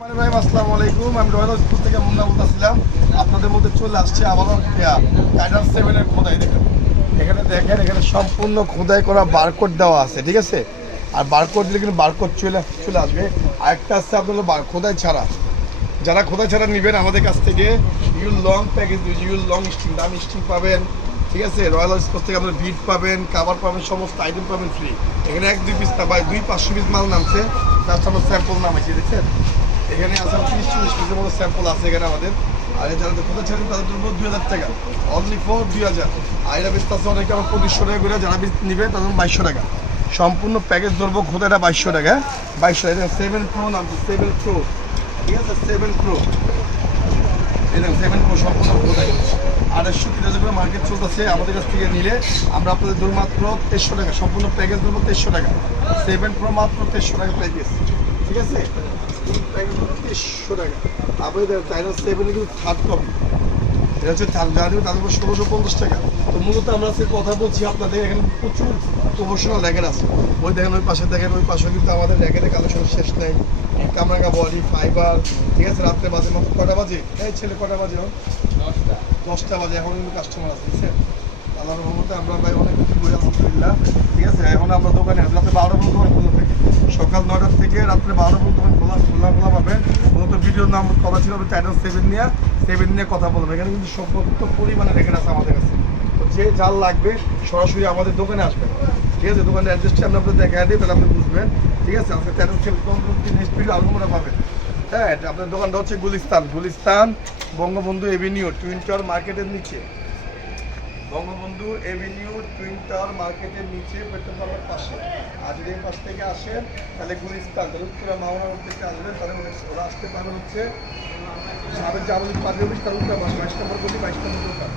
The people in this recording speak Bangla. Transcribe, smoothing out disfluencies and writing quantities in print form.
মানে ভাই আসসালামু আলাইকুম, আমি রয়্যাল স্কুল থেকে মুন্না বলতেছিলাম। আপনাদের মধ্যে চলে আসছে আবারও কাইডার 7 এর খোদাই দেখেন। এখানে সম্পূর্ণ খোদাই করা বারকোড দেওয়া আছে, ঠিক আছে। আর বারকোড দিলে কিন্তু বারকোড চলে আসবে। আরেকটা আছে আপনাদের খোদাই ছাড়া, যারা খোদাই ছাড়া নেবেন আমাদের কাছ থেকে ইউল লং প্যাকেজ, ইউল লং স্ট্রিং, দামি স্ট্রিং পাবেন, ঠিক আছে। রয়্যাল স্পোর্টস থেকে আপনার বিট পাবেন, কাভার পাবেন, সমস্ত আইটেম পাবেন ফ্রি। এখানে 1-2 পিস না ভাই, 200-500 পিস মাল নামছে, জাস্ট আমরা স্যাম্পল নামাইছি, দেখছেন। এখানে আছে 30-40 পিসের মতো স্যাম্পল আছে এখানে আমাদের। আর যারা খোদা ছাড়েন তাদের জন্য 2000 টাকা, অনলি ফর 2000। আর এটা বেচতে আছে অনেকে আমার 2500 টাকা করে, যারা নেবে তাদের 2200 টাকা। সম্পূর্ণ প্যাকেজ ধরবো খোদাটা 2200 টাকা, 2200 টাকা। 7 প্রো নামছে, 7 প্রো, ঠিক আছে, 7 প্রো, এই দেখুন 7 প্রো সম্পূর্ণ খোদাই। 250 করে মার্কেট চলতেছে। আমাদের কাছ থেকে নিলে আমরা আপনাদের ধরুন মাত্র 2300 টাকা, সম্পূর্ণ প্যাকেজ ধরবো 2300 টাকা। 7 প্রো মাত্র 2300 টাকা প্যাকেজ, ঠিক আছে। প্যাকেজ ধরবো 2300 টাকা। আপনাদের চাইনা 7 কিন্তু থার্ড কপি, এটা হচ্ছে যারা দেবে তাদের 1650 টাকা। তো মূলত আমরা আজকে কথা বলছি আপনাদের, এখানে প্রচুর প্রফেশনাল র্যাকেট আছে। ওই দেখেন, ওই পাশে দেখেন, ওই পাশে কিন্তু আমাদের র্যাকেটের কালেকশন শেষ নেই। কামরাঙ্গা বডি ফাইবার, ঠিক আছে। রাত্রে বাজে মতো কটা বাজে, এই ছেলে কটা বাজে? 10টা বাজে। এখন কিন্তু কাস্টমার আছে, বুঝছেন। আল্লাহর রহমতে আমরা ভাই অনেক কিছু করি আলহামদুলিল্লাহ, ঠিক আছে। এখন আমরা দোকানে রাত্রে 12টা পর্যন্ত দোকান খোলা থাকে, সকাল 9টা থেকে রাত্রে 12টা পর্যন্ত দোকান খোলা পাবেন। মূলত ভিডিওর নাম কথা ছিল টাইটান 7 নিয়ে কথা বলবো। এখানে কিন্তু সর্বোচ্চ পরিমাণে রেখে আছে আমাদের কাছে। তো যে যার লাগবে সরাসরি আমাদের দোকানে আসবেন, ঠিক আছে। দোকানের অ্যাড্রেসটা আমি আপনাদের দেখা দিই, তাহলে আপনি বুঝবেন, ঠিক আছে। আজকে টাইটান 7 নেক্সট ভিডিও আলমোড়া পাবেন। হ্যাঁ, আপনার দোকানটা হচ্ছে Gulistan Bangabandhu Avenue twin tower মার্কেটের নিচে, বঙ্গবন্ধু এভিনিউ টুইন টাওয়ার মার্কেটের নিচে, পেট্রোল পাম্পের পাশে। আর যদি এই পাশ থেকে আসেন তাহলে গুলিস্তান, তাহলে উত্তরা মাওনা রোড থেকে আসবেন, তাহলে ওরা আসতে পারবেন হচ্ছে সাবেক জামালপুর পার্টি অফিস, তার উত্তরা 22 নম্বর গলি, 22 নম্বর দোকান।